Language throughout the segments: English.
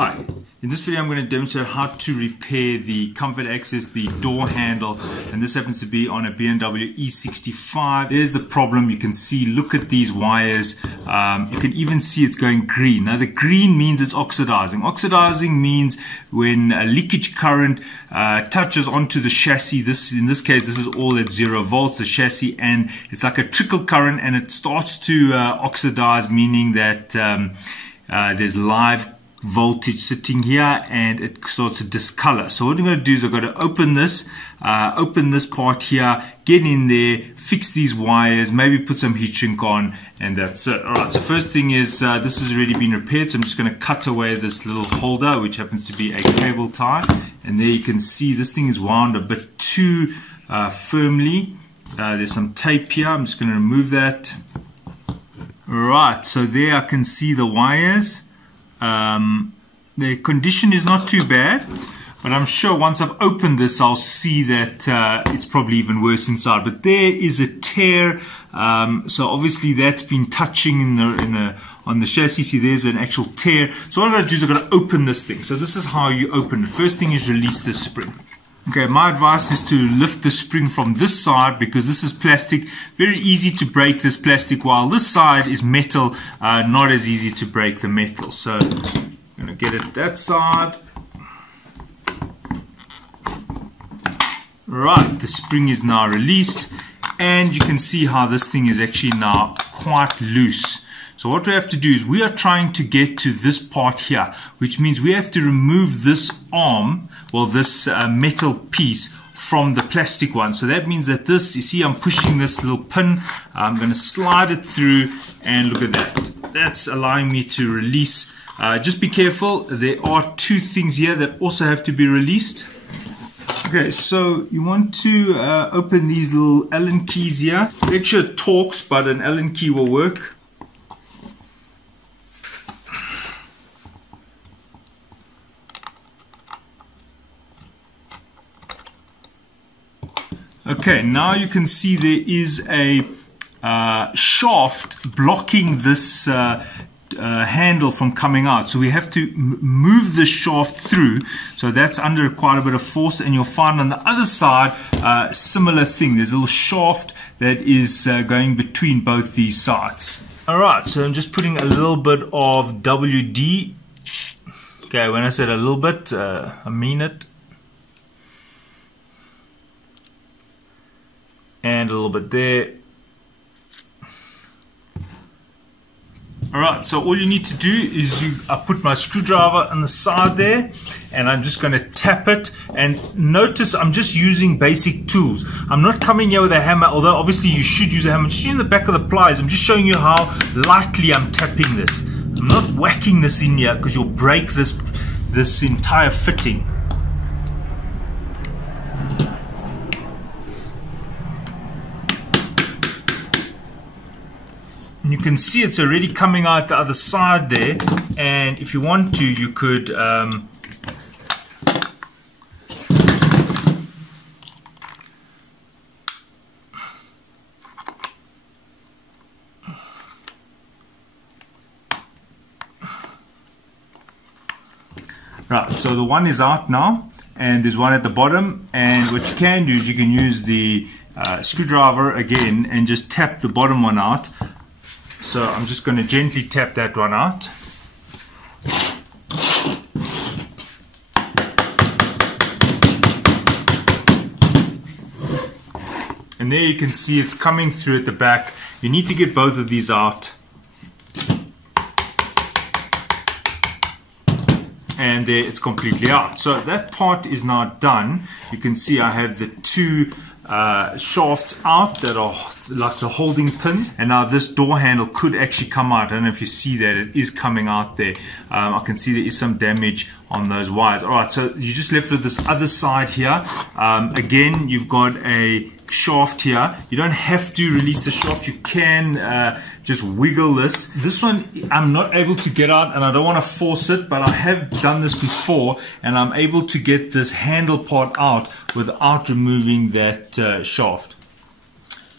Hi, in this video I'm going to demonstrate how to repair the comfort access, the door handle, and this happens to be on a BMW E65. There's the problem. You can see, look at these wires. You can even see it's going green. Now the green means it's oxidizing. Oxidizing means when a leakage current touches onto the chassis. In this case, this is all at 0 volts, the chassis, and it's like a trickle current, and it starts to oxidize, meaning that there's live voltage sitting here and it starts to discolor. So what I'm going to do is I've got to open this part here, get in there, fix these wires, maybe put some heat shrink on, and that's it. Alright, so first thing is this has already been repaired, so I'm just going to cut away this little holder, which happens to be a cable tie, and there you can see this thing is wound a bit too firmly. There's some tape here. I'm just going to remove that. Alright, so there I can see the wires. The condition is not too bad, but I'm sure once I've opened this I'll see that it's probably even worse inside. But there is a tear, so obviously that's been touching on the chassis. See, there's an actual tear. So what I'm going to do is I'm going to open this thing. So this is how you open it. First thing is release the spring. Okay, my advice is to lift the spring from this side because this is plastic. Very easy to break this plastic, while this side is metal, not as easy to break the metal. So I'm going to get it that side. Right, the spring is now released, and you can see how this thing is actually now quite loose. So what we have to do is we are trying to get to this part here, which means we have to remove this arm, well, this metal piece from the plastic one. So that means that this, you see I'm pushing this little pin, I'm going to slide it through, and look at that. That's allowing me to release. Just be careful, there are two things here that also have to be released. Okay, so you want to open these little Allen keys here. It's actually a Torx, but an Allen key will work. Okay, now you can see there is a shaft blocking this handle from coming out. So we have to move the shaft through. So that's under quite a bit of force, and you'll find on the other side similar thing. There's a little shaft that is going between both these sides. Alright, so I'm just putting a little bit of WD. Okay, when I said a little bit, I mean it. And a little bit there. Alright, so all you need to do is I put my screwdriver on the side there, and I'm just going to tap it. And notice I'm just using basic tools. I'm not coming here with a hammer, although obviously you should use a hammer. Just using the back of the pliers. I'm just showing you how lightly I'm tapping this. I'm not whacking this in here because you'll break this entire fitting. And you can see it's already coming out the other side there, and if you want to, you could right, so the one is out now, and there's one at the bottom, and what you can do is you can use the screwdriver again and just tap the bottom one out. So I'm just going to gently tap that one out. And there you can see it's coming through at the back. You need to get both of these out. And there it's completely out. So that part is now done. You can see I have the two shafts out that are like the holding pins, and now this door handle could actually come out. I don't know if you see that it is coming out there. I can see there is some damage on those wires. Alright, so you just left with this other side here. Again, you've got a shaft here. You don't have to release the shaft. You can just wiggle this. This one I'm not able to get out, and I don't want to force it, but I have done this before, and I'm able to get this handle part out without removing that shaft.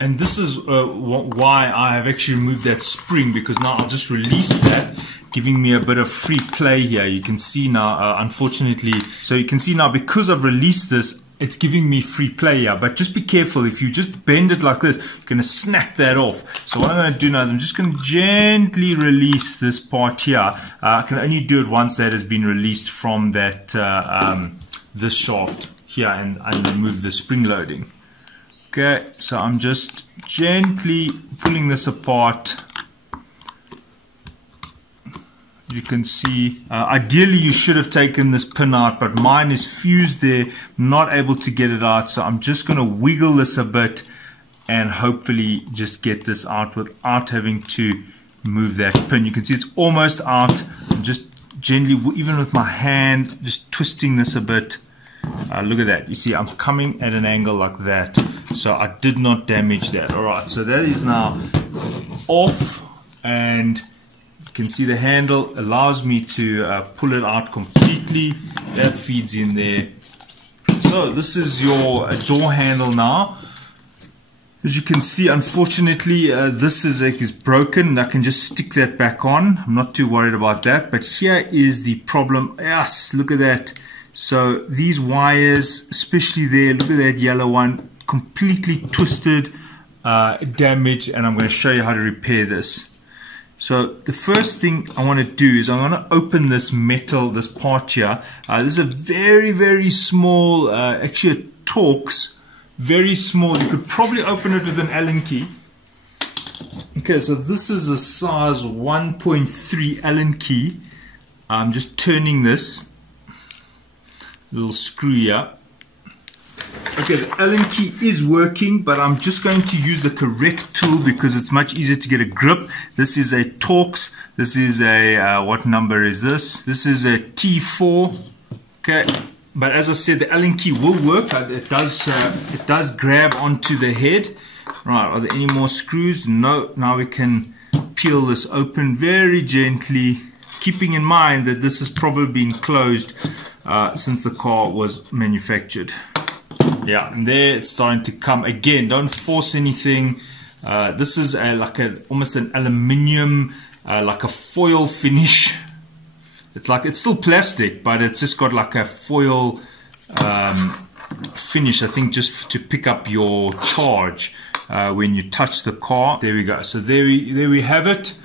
And this is why I have actually removed that spring, because now I'll just release that, giving me a bit of free play here. You can see now, unfortunately, so you can see now because I've released this, it's giving me free play here. But just be careful, if you just bend it like this, you're going to snap that off. So what I'm going to do now is I'm just going to gently release this part here. I can only do it once that has been released from that this shaft here, and remove the spring loading. Okay, so I'm just gently pulling this apart. You can see, ideally you should have taken this pin out, but mine is fused there, not able to get it out. So I'm just going to wiggle this a bit and hopefully just get this out without having to move that pin. You can see it's almost out. I'm just gently, even with my hand, just twisting this a bit. Look at that. You see, I'm coming at an angle like that. So I did not damage that. Alright, so that is now off, and you can see the handle allows me to pull it out completely. That feeds in there. So this is your door handle now. As you can see, unfortunately, this is broken. I can just stick that back on. I'm not too worried about that. But here is the problem. Yes, look at that. So these wires, especially there, look at that yellow one, completely twisted, damaged, and I'm going to show you how to repair this. So the first thing I want to do is I'm going to open this metal, this part here. This is a very, very small, actually it Torx, very small. You could probably open it with an Allen key. Okay, so this is a size 1.3 Allen key. I'm just turning this little screw here. Okay, the Allen key is working, but I'm just going to use the correct tool because it's much easier to get a grip. This is a Torx. This is a, what number is this? This is a T4. Okay, but as I said, the Allen key will work. It does grab onto the head. Right, are there any more screws? No. Now we can peel this open very gently, keeping in mind that this has probably been closed since the car was manufactured. Yeah, and there it's starting to come. Again, don't force anything. This is almost an aluminium, like a foil finish. It's still plastic, but it's just got like a foil finish, I think, just to pick up your charge when you touch the car. There we go. So there we have it.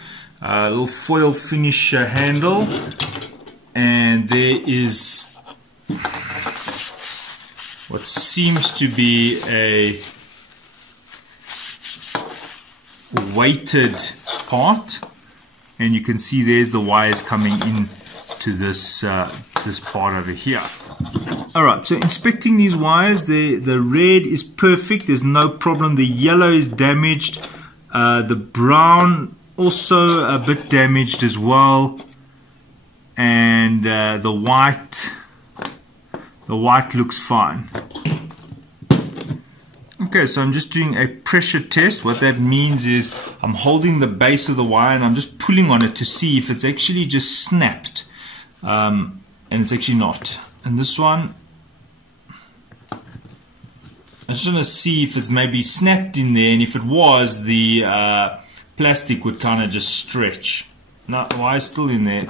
A little foil finish handle, and there is what seems to be a weighted part, and you can see there's the wires coming in to this this part over here. Alright, so inspecting these wires, the red is perfect, there's no problem. The yellow is damaged, the brown also a bit damaged as well, and the white looks fine. Okay, so I'm just doing a pressure test. What that means is I'm holding the base of the wire and I'm just pulling on it to see if it's actually just snapped, and it's actually not. And this one, I just want to see if it's maybe snapped in there, and if it was, the plastic would kind of just stretch. No, the wire's still in there.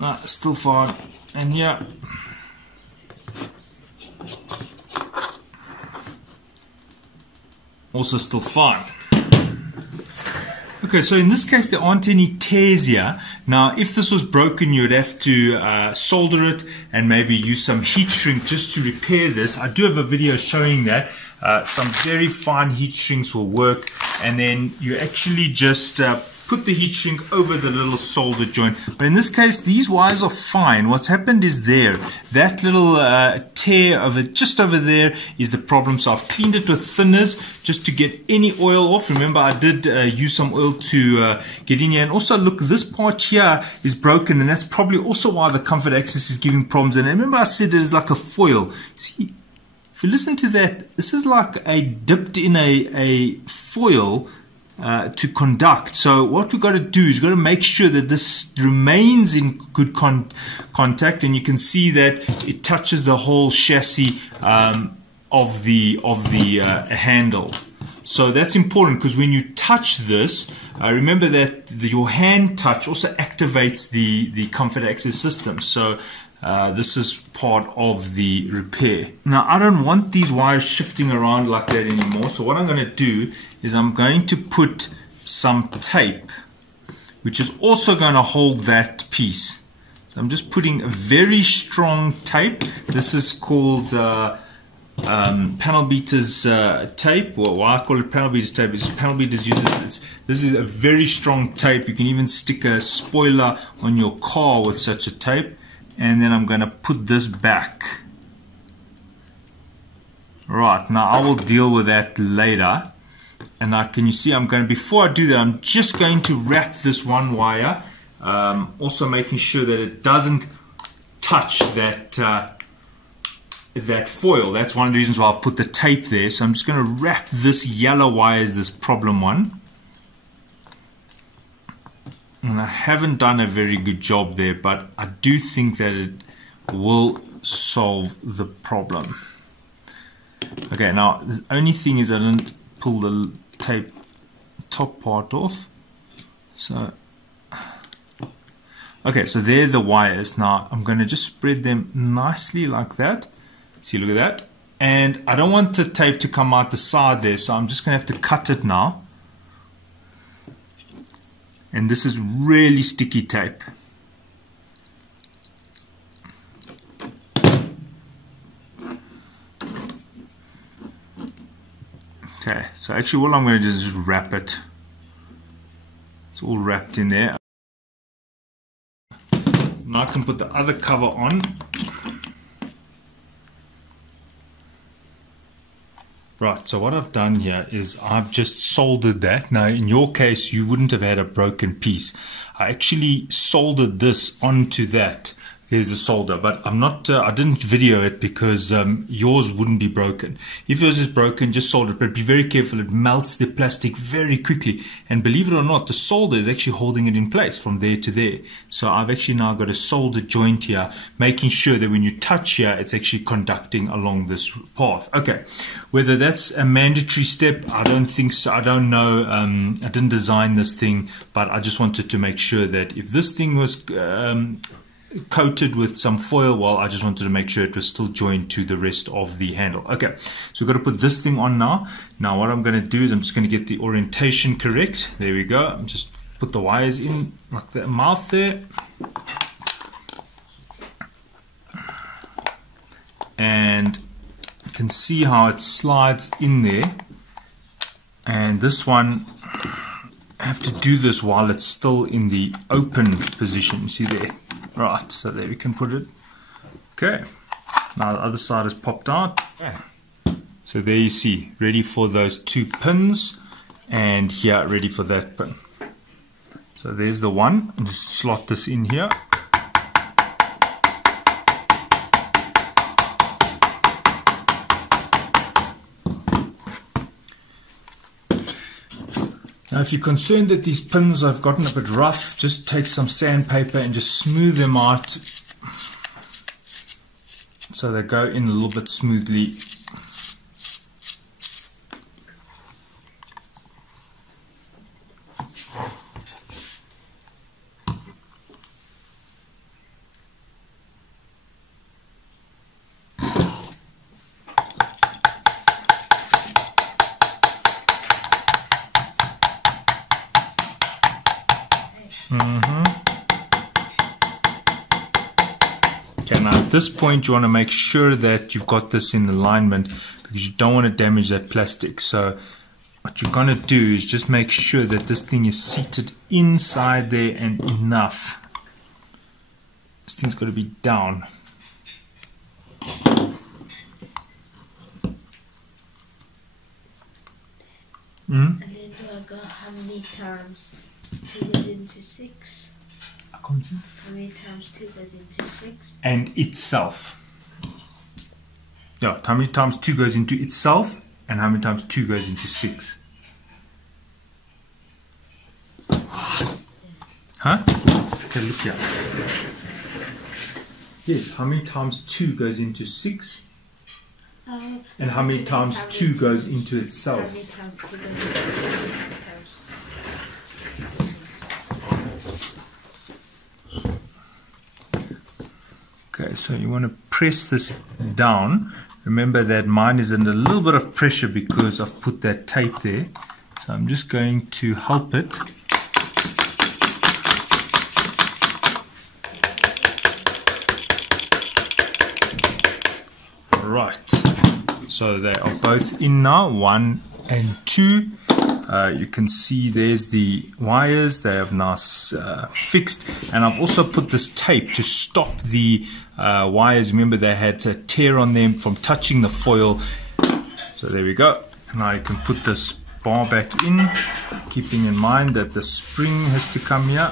No, still fine. And here, also still fine. Okay, so in this case there aren't any tears here. Now if this was broken, you'd have to solder it and maybe use some heat shrink just to repair this. I do have a video showing that. Some very fine heat shrinks will work, and then you actually just put the heat shrink over the little solder joint. But in this case, these wires are fine. What's happened is that little tear just over there is the problem. So I've cleaned it with thinners just to get any oil off. Remember, I did use some oil to get in here. And also, look, this part here is broken, and that's probably also why the comfort access is giving problems. And remember, I said it's like a foil. See, if you listen to that, this is like dipped in a foil to conduct. So what we've got to do is we've got to make sure that this remains in good contact, and you can see that it touches the whole chassis of the handle. So that's important, because when you touch this, remember that your hand touch also activates the comfort access system. So this is part of the repair. Now I don't want these wires shifting around like that anymore. So what I'm going to do is I'm going to put some tape, which is also going to hold that piece. So I'm just putting a very strong tape. This is called panel beaters tape. Well, why I call it panel beaters tape is panel beaters use it. This is a very strong tape. You can even stick a spoiler on your car with such a tape. And then I'm going to put this back. Right, now I will deal with that later. And now can you see, before I do that, I'm just going to wrap this one wire, also making sure that it doesn't touch that foil. That's one of the reasons why I've put the tape there. So I'm just going to wrap this yellow wire as this problem one. And I haven't done a very good job there, but I do think that it will solve the problem. Okay, now the only thing is I didn't pull the tape top part off. So, okay, so there are the wires. Now I'm going to just spread them nicely like that. See, look at that. And I don't want the tape to come out the side there, so I'm just going to have to cut it now. And this is really sticky tape. Okay, so actually what I'm going to do is just wrap it. It's all wrapped in there. Now I can put the other cover on. Right, so what I've done here is I've just soldered that. Now in your case you wouldn't have had a broken piece. I actually soldered this onto that. There's a solder, but I'm not, I didn't video it because yours wouldn't be broken. If yours is broken, just solder it, but be very careful. It melts the plastic very quickly. And believe it or not, the solder is actually holding it in place from there to there. So I've actually now got a solder joint here, making sure that when you touch here, it's actually conducting along this path. Okay, whether that's a mandatory step, I don't think so. I don't know. I didn't design this thing, but I just wanted to make sure that if this thing was coated with some foil, well, I just wanted to make sure it was still joined to the rest of the handle. Okay, so we've got to put this thing on now. Now what I'm going to do is I'm just going to get the orientation correct. There we go. I'm just put the wires in like the mouth there. And you can see how it slides in there. And this one, I have to do this while it's still in the open position. You see there? Right, so there we can put it. Okay, now the other side is popped out. Yeah. So there you see, ready for those two pins, and here ready for that pin. So there's the one, and just slot this in here. Now if you're concerned that these pins have gotten a bit rough, just take some sandpaper and just smooth them out so they go in a little bit smoothly. Okay, now at this point you want to make sure that you've got this in alignment because you don't want to damage that plastic. So what you're going to do is just make sure that this thing is seated inside there and enough. This thing's got to be down. And then how many times 2 goes into 6? How many times 2 goes into 6? And itself. Yeah, how many times 2 goes into itself and how many times 2 goes into 6. Huh? Okay, look here. Yes, how many times 2 goes into 6? And how many times 2 goes into itself? How many times 2 goes into 6? Okay, so you want to press this down. Remember that mine is under a little bit of pressure because I've put that tape there. So I'm just going to help it. Right, so they are both in now, 1 and 2. You can see there's the wires. They have now fixed, and I've also put this tape to stop the wires. Remember, they had a tear on them from touching the foil. So there we go. Now you can put this bar back in, keeping in mind that the spring has to come here.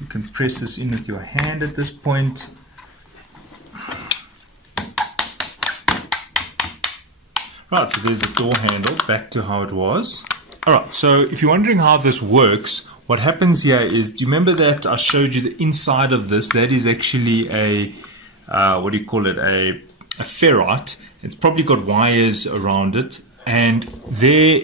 You can press this in with your hand at this point. Right, so there's the door handle, back to how it was. Alright, so if you're wondering how this works, what happens here is, do you remember that I showed you the inside of this? That is actually a, what do you call it, a ferrite. It's probably got wires around it, and there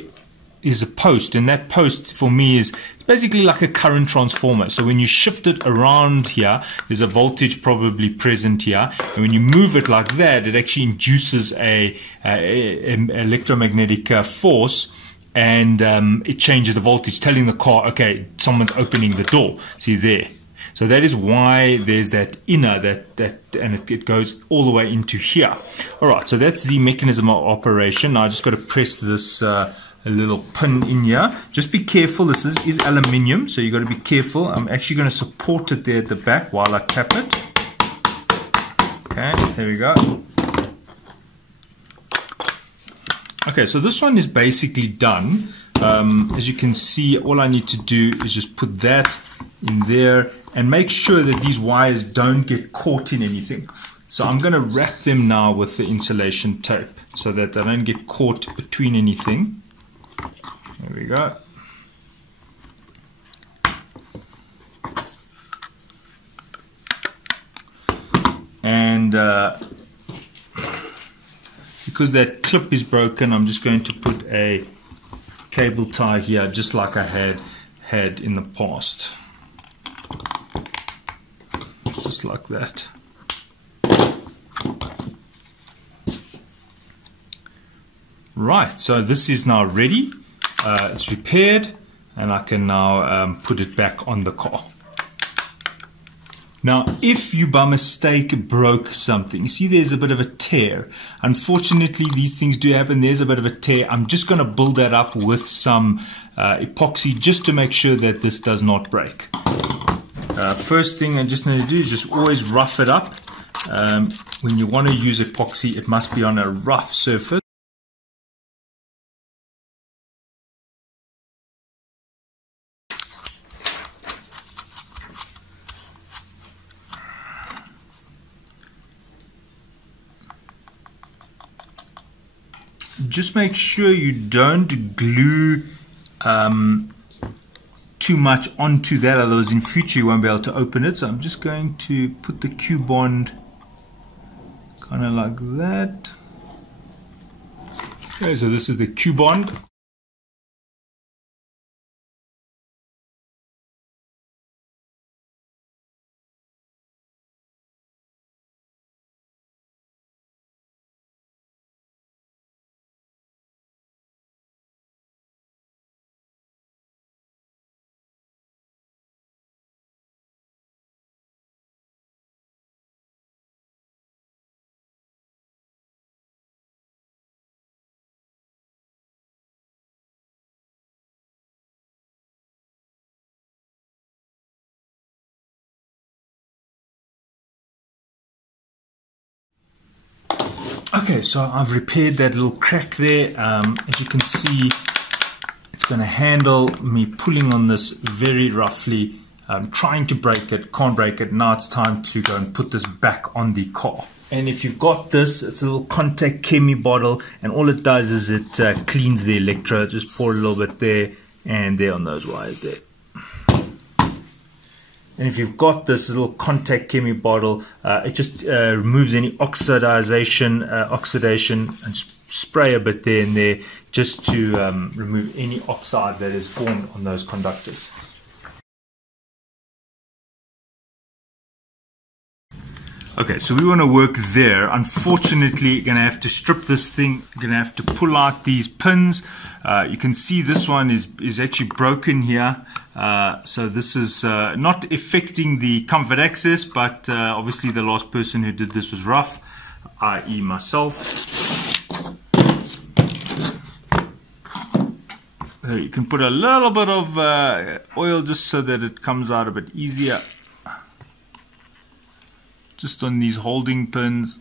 is a post, and that post for me is basically like a current transformer. So when you shift it around here, there's a voltage probably present here, and when you move it like that, it actually induces a electromagnetic force, and it changes the voltage, telling the car, okay, someone's opening the door. See there. So that is why there's that inner, and it goes all the way into here. All right, so that's the mechanism of operation. Now I just got to press this a little pin in here. Just be careful, this is aluminium, so you got to be careful. I'm actually going to support it there at the back while I tap it. Okay, there we go. Okay, so this one is basically done. As you can see, all I need to do is just put that in there and make sure that these wires don't get caught in anything. So I'm going to wrap them now with the insulation tape so that they don't get caught between anything. There we go. And because that clip is broken, I'm just going to put a cable tie here, just like I had in the past. Just like that. Right, so this is now ready. It's repaired, and I can now put it back on the car. Now, if you by mistake broke something, you see there's a bit of a tear. Unfortunately, these things do happen. There's a bit of a tear. I'm just going to build that up with some epoxy just to make sure that this does not break. First thing I just need to do is just always rough it up. When you want to use epoxy, it must be on a rough surface. Just make sure you don't glue too much onto that, otherwise in future you won't be able to open it. So I'm just going to put the Q-bond kind of like that. Okay, so this is the Q-bond. Okay, so I've repaired that little crack there. As you can see, it's going to handle me pulling on this very roughly, trying to break it, can't break it. Now it's time to go and put this back on the car. And if you've got this, it's a little contact chemi bottle, and all it does is it cleans the electrode. Just pour a little bit there and there on those wires there. And if you've got this little contact chemi bottle, it just removes any oxidation, and spray a bit there and there just to remove any oxide that is formed on those conductors. Okay, so we want to work there. Unfortunately, you're going to have to strip this thing. You're going to have to pull out these pins. You can see this one is actually broken here. So this is not affecting the comfort access, but obviously the last person who did this was rough, i.e. myself. You can put a little bit of oil just so that it comes out a bit easier. Just on these holding pins.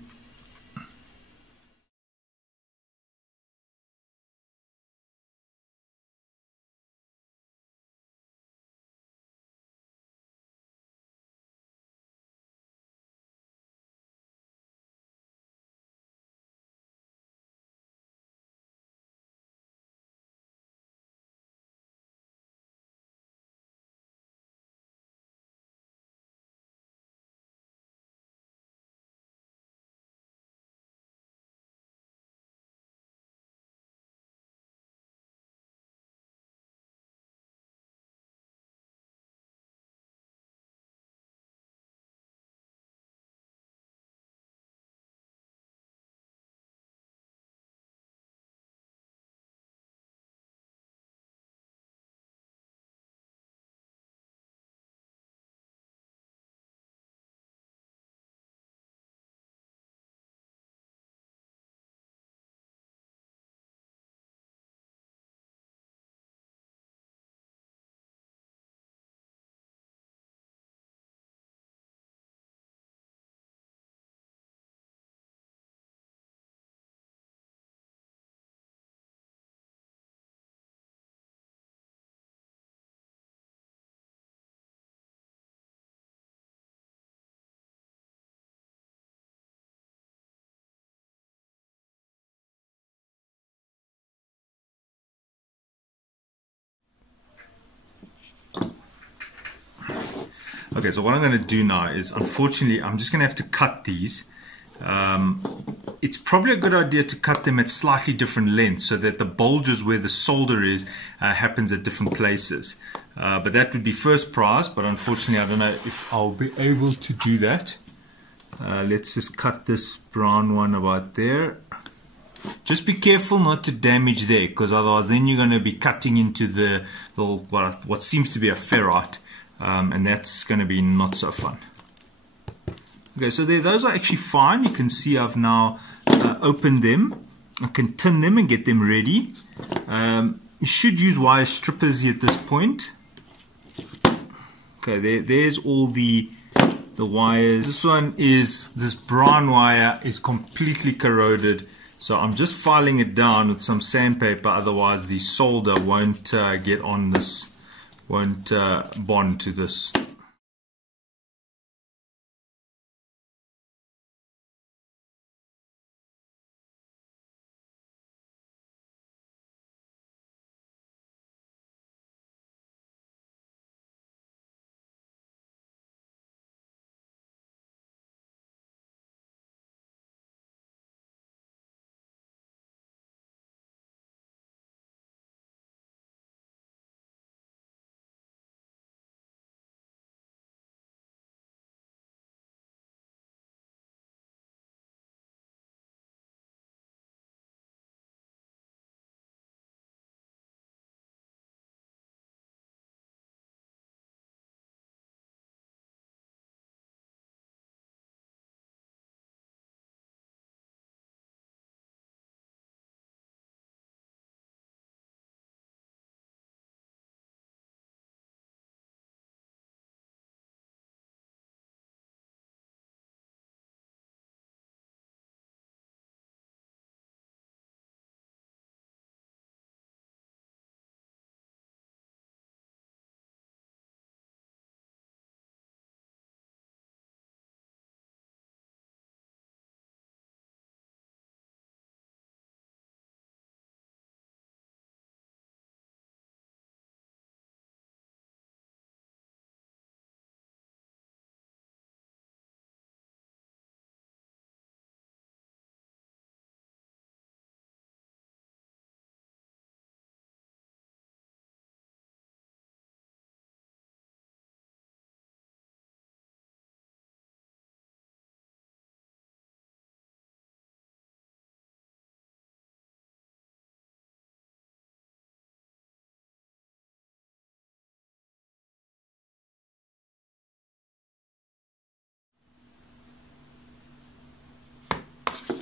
Okay, so what I'm going to do now is, unfortunately, I'm just going to have to cut these. It's probably a good idea to cut them at slightly different lengths so that the bulges where the solder is happens at different places. But that would be first prize, but unfortunately I don't know if I'll be able to do that. Let's just cut this brown one about there. Just be careful not to damage there, because otherwise then you're going to be cutting into the what seems to be a ferrite, and that's going to be not so fun. Okay, so those are actually fine. You can see I've now opened them. I can tin them and get them ready. You should use wire strippers at this point. Okay, there's all the wires. This brown wire is completely corroded. So I'm just filing it down with some sandpaper, otherwise the solder won't get on this, won't bond to this.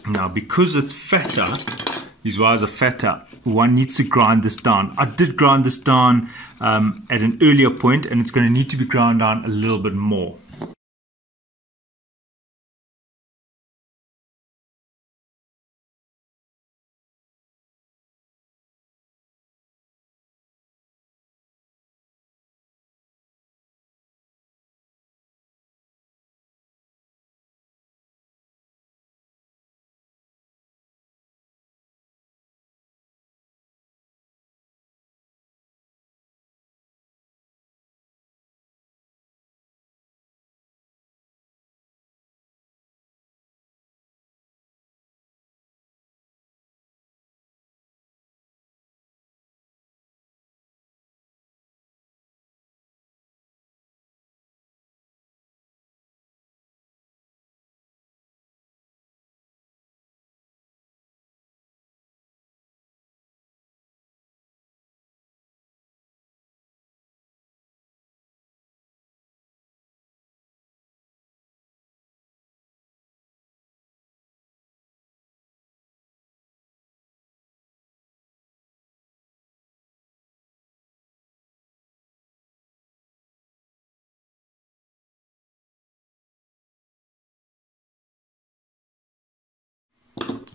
Now, because it's fatter, these wires are fatter, one needs to grind this down. I did grind this down at an earlier point, and it's going to need to be ground down a little bit more.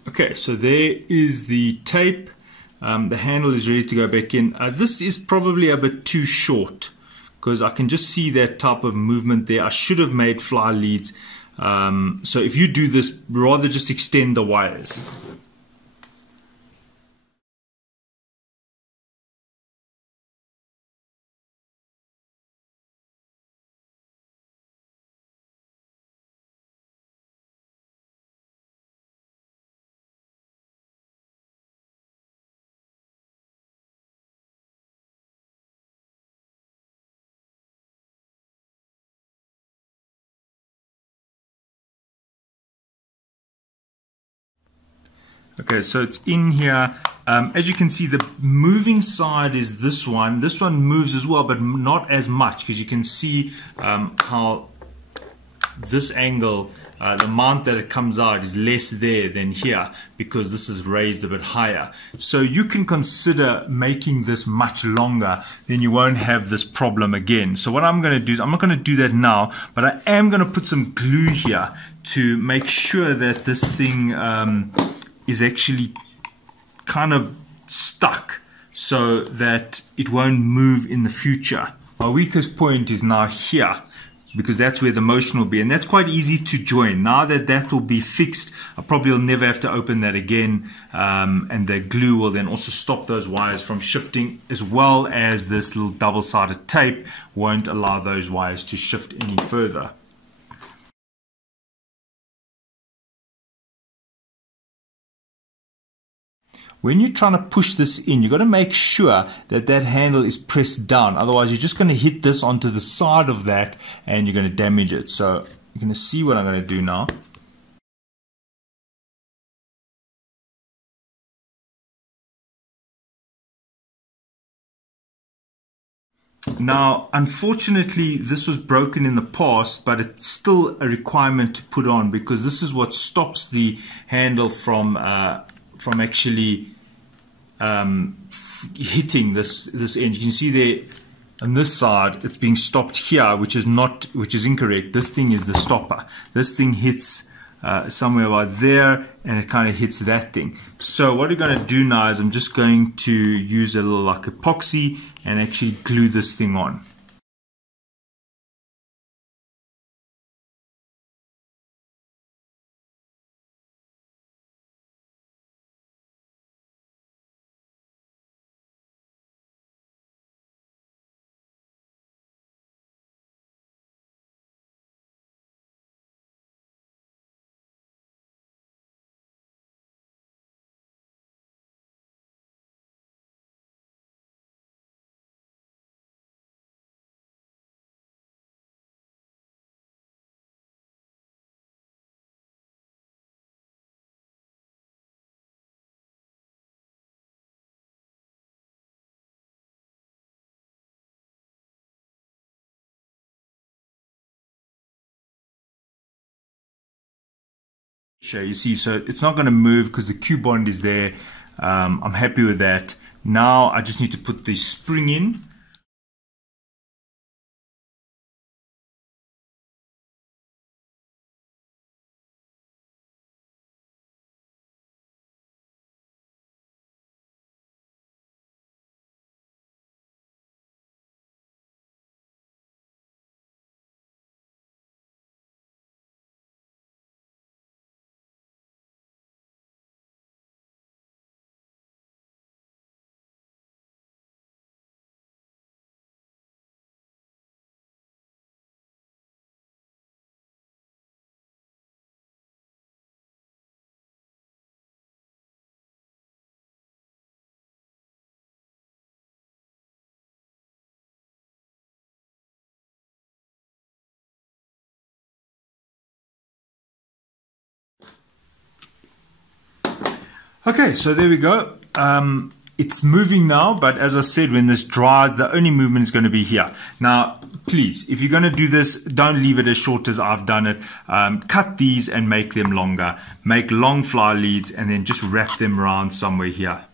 Okay, so there is the tape. The handle is ready to go back in. This is probably a bit too short because I can just see that type of movement there. I should have made fly leads. So if you do this, rather just extend the wires. Okay, so it's in here. As you can see, the moving side is this one. This one moves as well, but not as much, because you can see how this angle, the amount that it comes out is less there than here, because this is raised a bit higher. So you can consider making this much longer, then you won't have this problem again. So what I'm going to do is, I'm not going to do that now, but I am going to put some glue here to make sure that this thing is actually kind of stuck so that it won't move in the future. My weakest point is now here, because that's where the motion will be, and that's quite easy to join. Now that that will be fixed, I probably will never have to open that again, and the glue will then also stop those wires from shifting, as well as this little double-sided tape won't allow those wires to shift any further. When you're trying to push this in, you've got to make sure that that handle is pressed down. Otherwise, you're just going to hit this onto the side of that and you're going to damage it. So you're going to see what I'm going to do now. Now, unfortunately, this was broken in the past, but it's still a requirement to put on, because this is what stops the handle from actually hitting this end. You can see there on this side it's being stopped here, which is incorrect. This thing is the stopper. This thing hits somewhere about there, and it kind of hits that thing. So what we're going to do now is I'm just going to use a little like epoxy and actually glue this thing on. Show you see, so it's not going to move because the Q bond is there. I'm happy with that. Now I just need to put the spring in. Okay, so there we go. It's moving now, but as I said, when this dries, the only movement is going to be here. Now, please, if you're going to do this, don't leave it as short as I've done it. Cut these and make them longer. Make long fly leads and then just wrap them around somewhere here.